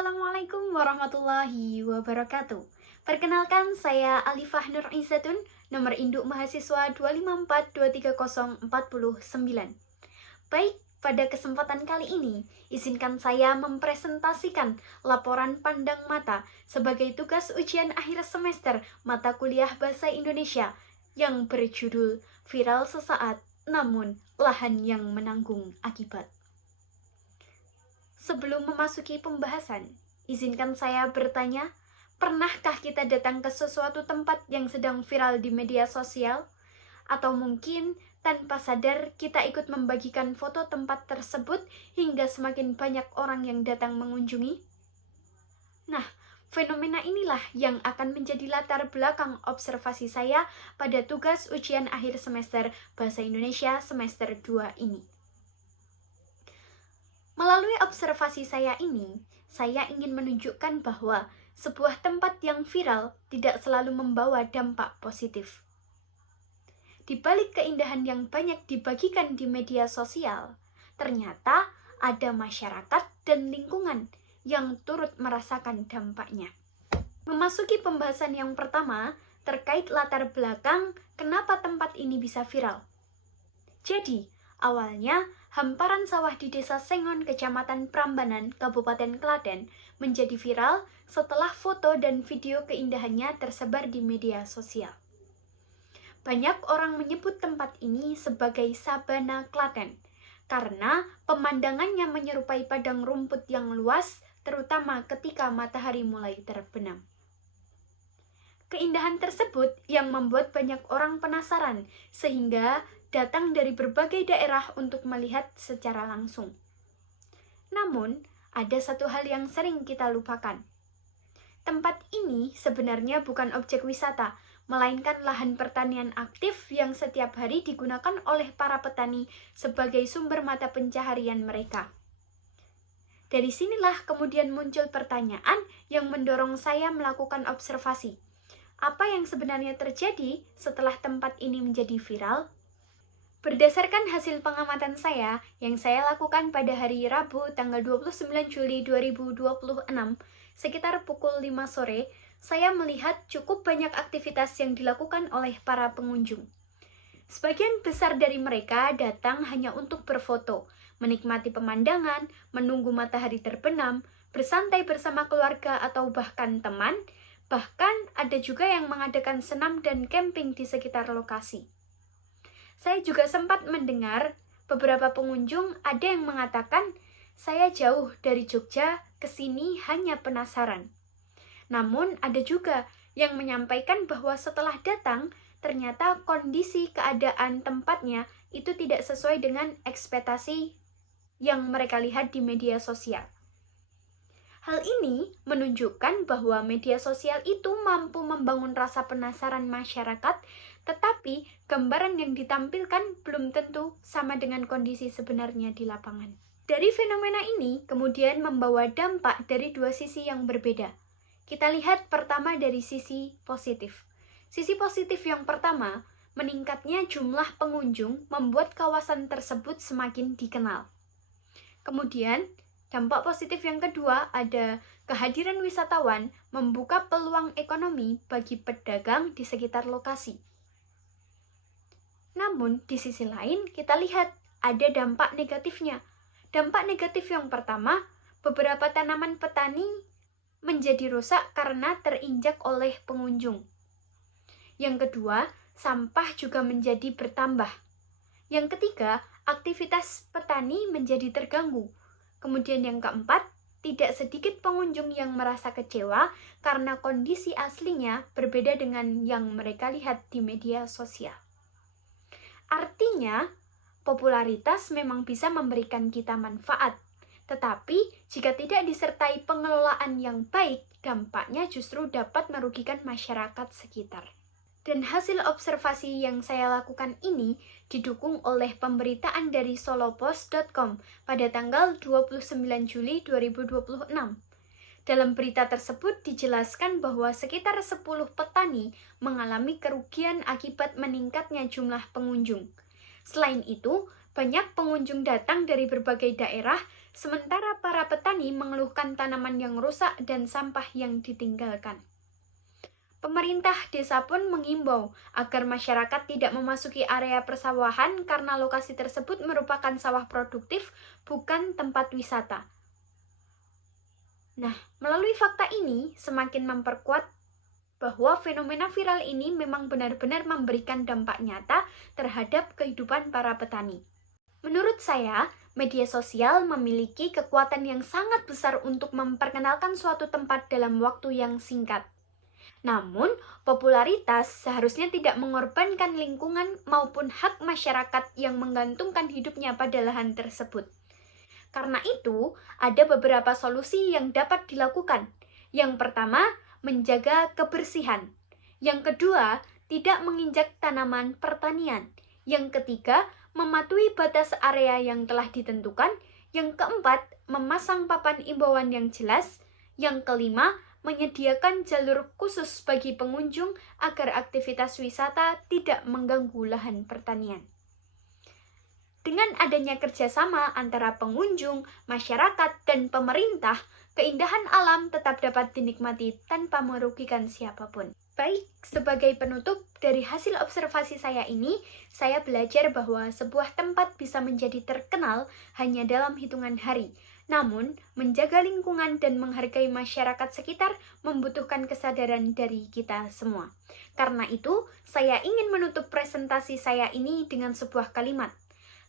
Assalamualaikum warahmatullahi wabarakatuh. Perkenalkan, saya Alifah Nur Izzatun, nomor induk mahasiswa 254230409. Baik, pada kesempatan kali ini, izinkan saya mempresentasikan laporan pandang mata sebagai tugas ujian akhir semester mata kuliah Bahasa Indonesia yang berjudul Viral Sesaat, Namun Lahan yang Menanggung Akibat. Sebelum memasuki pembahasan, izinkan saya bertanya, pernahkah kita datang ke sesuatu tempat yang sedang viral di media sosial? Atau mungkin tanpa sadar kita ikut membagikan foto tempat tersebut hingga semakin banyak orang yang datang mengunjungi? Nah, fenomena inilah yang akan menjadi latar belakang observasi saya pada tugas ujian akhir semester Bahasa Indonesia semester 2 ini. Melalui observasi saya ini, saya ingin menunjukkan bahwa sebuah tempat yang viral tidak selalu membawa dampak positif. Di balik keindahan yang banyak dibagikan di media sosial, ternyata ada masyarakat dan lingkungan yang turut merasakan dampaknya. Memasuki pembahasan yang pertama, terkait latar belakang kenapa tempat ini bisa viral. Jadi, awalnya, hamparan sawah di Desa Sengon, Kecamatan Prambanan, Kabupaten Klaten menjadi viral setelah foto dan video keindahannya tersebar di media sosial. Banyak orang menyebut tempat ini sebagai Sabana Klaten karena pemandangannya menyerupai padang rumput yang luas, terutama ketika matahari mulai terbenam. Keindahan tersebut yang membuat banyak orang penasaran, sehingga datang dari berbagai daerah untuk melihat secara langsung. Namun, ada satu hal yang sering kita lupakan. Tempat ini sebenarnya bukan objek wisata, melainkan lahan pertanian aktif yang setiap hari digunakan oleh para petani sebagai sumber mata pencaharian mereka. Dari sinilah kemudian muncul pertanyaan yang mendorong saya melakukan observasi. Apa yang sebenarnya terjadi setelah tempat ini menjadi viral? Berdasarkan hasil pengamatan saya yang saya lakukan pada hari Rabu tanggal 29 Juli 2026 sekitar pukul 5 sore, saya melihat cukup banyak aktivitas yang dilakukan oleh para pengunjung. Sebagian besar dari mereka datang hanya untuk berfoto, menikmati pemandangan, menunggu matahari terbenam, bersantai bersama keluarga atau bahkan teman. Bahkan ada juga yang mengadakan senam dan camping di sekitar lokasi. Saya juga sempat mendengar beberapa pengunjung ada yang mengatakan, saya jauh dari Jogja ke sini hanya penasaran. Namun ada juga yang menyampaikan bahwa setelah datang, ternyata kondisi keadaan tempatnya itu tidak sesuai dengan ekspektasi yang mereka lihat di media sosial. Hal ini menunjukkan bahwa media sosial itu mampu membangun rasa penasaran masyarakat, tetapi gambaran yang ditampilkan belum tentu sama dengan kondisi sebenarnya di lapangan. Dari fenomena ini kemudian membawa dampak dari dua sisi yang berbeda. Kita lihat pertama dari sisi positif. Sisi positif yang pertama, meningkatnya jumlah pengunjung membuat kawasan tersebut semakin dikenal. Kemudian, dampak positif yang kedua ada kehadiran wisatawan membuka peluang ekonomi bagi pedagang di sekitar lokasi. Namun, di sisi lain kita lihat ada dampak negatifnya. Dampak negatif yang pertama, beberapa tanaman petani menjadi rusak karena terinjak oleh pengunjung. Yang kedua, sampah juga menjadi bertambah. Yang ketiga, aktivitas petani menjadi terganggu. Kemudian yang keempat, tidak sedikit pengunjung yang merasa kecewa karena kondisi aslinya berbeda dengan yang mereka lihat di media sosial. Artinya, popularitas memang bisa memberikan kita manfaat, tetapi jika tidak disertai pengelolaan yang baik, dampaknya justru dapat merugikan masyarakat sekitar. Dan hasil observasi yang saya lakukan ini didukung oleh pemberitaan dari solopost.com pada tanggal 29 Juli 2026. Dalam berita tersebut dijelaskan bahwa sekitar 10 petani mengalami kerugian akibat meningkatnya jumlah pengunjung. Selain itu, banyak pengunjung datang dari berbagai daerah sementara para petani mengeluhkan tanaman yang rusak dan sampah yang ditinggalkan. Pemerintah desa pun mengimbau agar masyarakat tidak memasuki area persawahan karena lokasi tersebut merupakan sawah produktif, bukan tempat wisata. Nah, melalui fakta ini semakin memperkuat bahwa fenomena viral ini memang benar-benar memberikan dampak nyata terhadap kehidupan para petani. Menurut saya, media sosial memiliki kekuatan yang sangat besar untuk memperkenalkan suatu tempat dalam waktu yang singkat. Namun, popularitas seharusnya tidak mengorbankan lingkungan maupun hak masyarakat yang menggantungkan hidupnya pada lahan tersebut. Karena itu, ada beberapa solusi yang dapat dilakukan. Yang pertama, menjaga kebersihan. Yang kedua, tidak menginjak tanaman pertanian. Yang ketiga, mematuhi batas area yang telah ditentukan. Yang keempat, memasang papan imbauan yang jelas. Yang kelima, menyediakan jalur khusus bagi pengunjung agar aktivitas wisata tidak mengganggu lahan pertanian. Dengan adanya kerjasama antara pengunjung, masyarakat, dan pemerintah, keindahan alam tetap dapat dinikmati tanpa merugikan siapapun. Baik, sebagai penutup dari hasil observasi saya ini, saya belajar bahwa sebuah tempat bisa menjadi terkenal hanya dalam hitungan hari. Namun, menjaga lingkungan dan menghargai masyarakat sekitar membutuhkan kesadaran dari kita semua. Karena itu, saya ingin menutup presentasi saya ini dengan sebuah kalimat.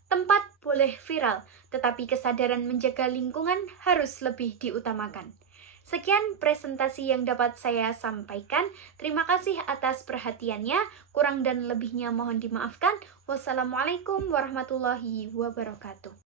Tempat boleh viral, tetapi kesadaran menjaga lingkungan harus lebih diutamakan. Sekian presentasi yang dapat saya sampaikan. Terima kasih atas perhatiannya. Kurang dan lebihnya mohon dimaafkan. Wassalamualaikum warahmatullahi wabarakatuh.